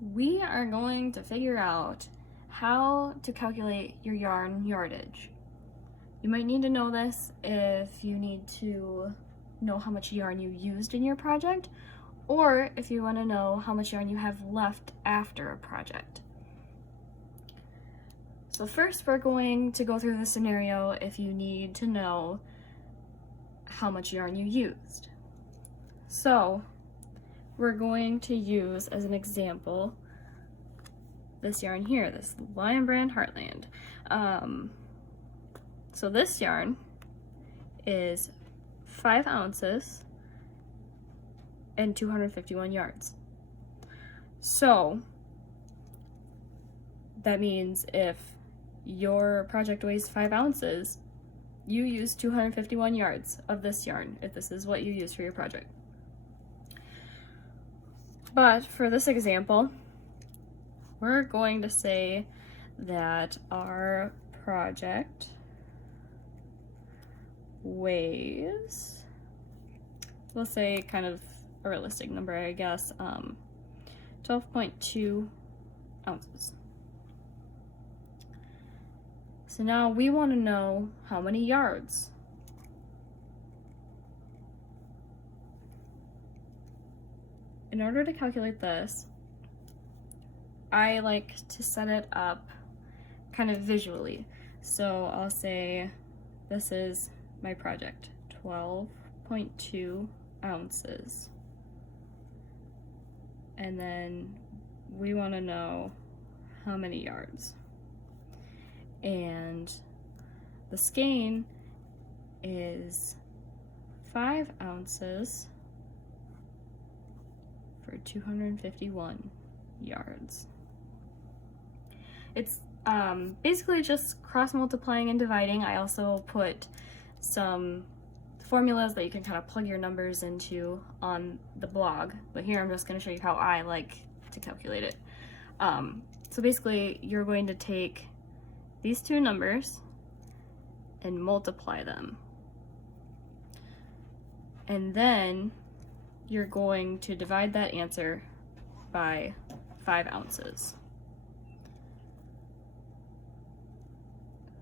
we are going to figure out how to calculate your yarn yardage. You might need to know this if you need to know how much yarn you used in your project, or if you want to know how much yarn you have left after a project. So first we're going to go through the scenario if you need to know how much yarn you used. So we're going to use as an example this yarn here, this Lion Brand Heartland. So this yarn is 5 ounces and 251 yards. So that means if your project weighs 5 ounces, you use 251 yards of this yarn, if this is what you use for your project. But for this example, we're going to say that our project weighs, we'll say kind of a realistic number, I guess, 12.2 ounces. So now we want to know how many yards. In order to calculate this, I like to set it up kind of visually. So I'll say this is my project, 12.2 ounces. And then we want to know how many yards. And the skein is 5 ounces for 251 yards. It's basically just cross multiplying and dividing. I also put some formulas that you can kind of plug your numbers into on the blog, but here I'm just going to show you how I like to calculate it. So basically you're going to take these two numbers and multiply them, and then you're going to divide that answer by 5 ounces.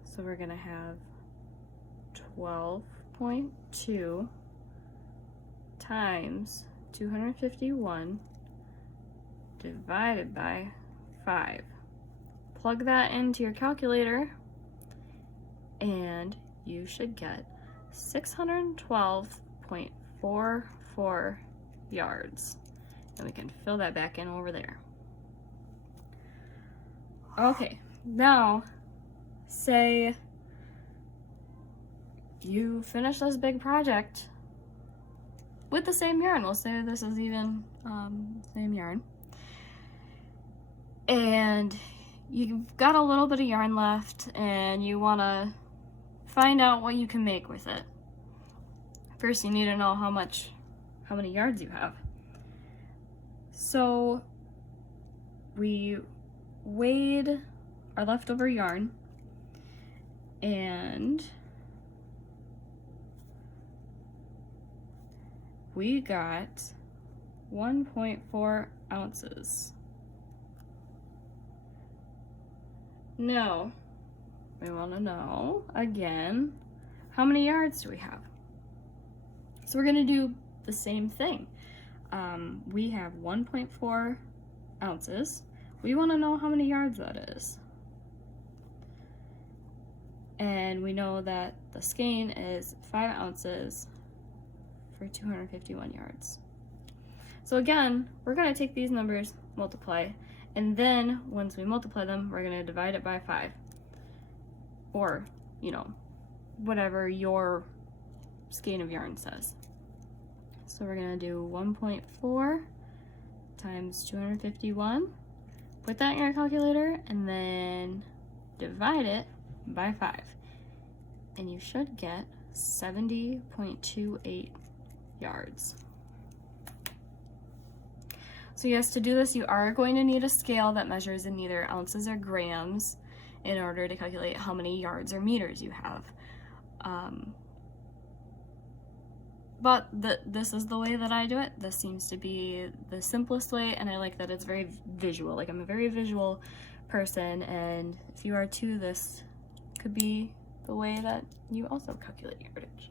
So we're going to have 12.2 times 251 divided by 5. Plug that into your calculator and you should get 612.44 yards. And we can fill that back in over there. Okay, now say you finish this big project with the same yarn. We'll say this is even same yarn. And you've got a little bit of yarn left and you want to find out what you can make with it. First, you need to know how many yards you have. So we weighed our leftover yarn and we got 1.4 ounces. Now, we want to know, again, how many yards do we have? So we're going to do the same thing. We have 1.4 ounces. We want to know how many yards that is. And we know that the skein is 5 ounces for 251 yards. So again, we're going to take these numbers, multiply, and then once we multiply them, we're going to divide it by 5. Or, you know, whatever your skein of yarn says. So we're going to do 1.4 times 251. Put that in your calculator and then divide it by 5. And you should get 70.28 yards. So yes, to do this, you are going to need a scale that measures in either ounces or grams in order to calculate how many yards or meters you have. but this is the way that I do it. This seems to be the simplest way, and I like that it's very visual. Like, I'm a very visual person, and if you are too, this could be the way that you also calculate yardage.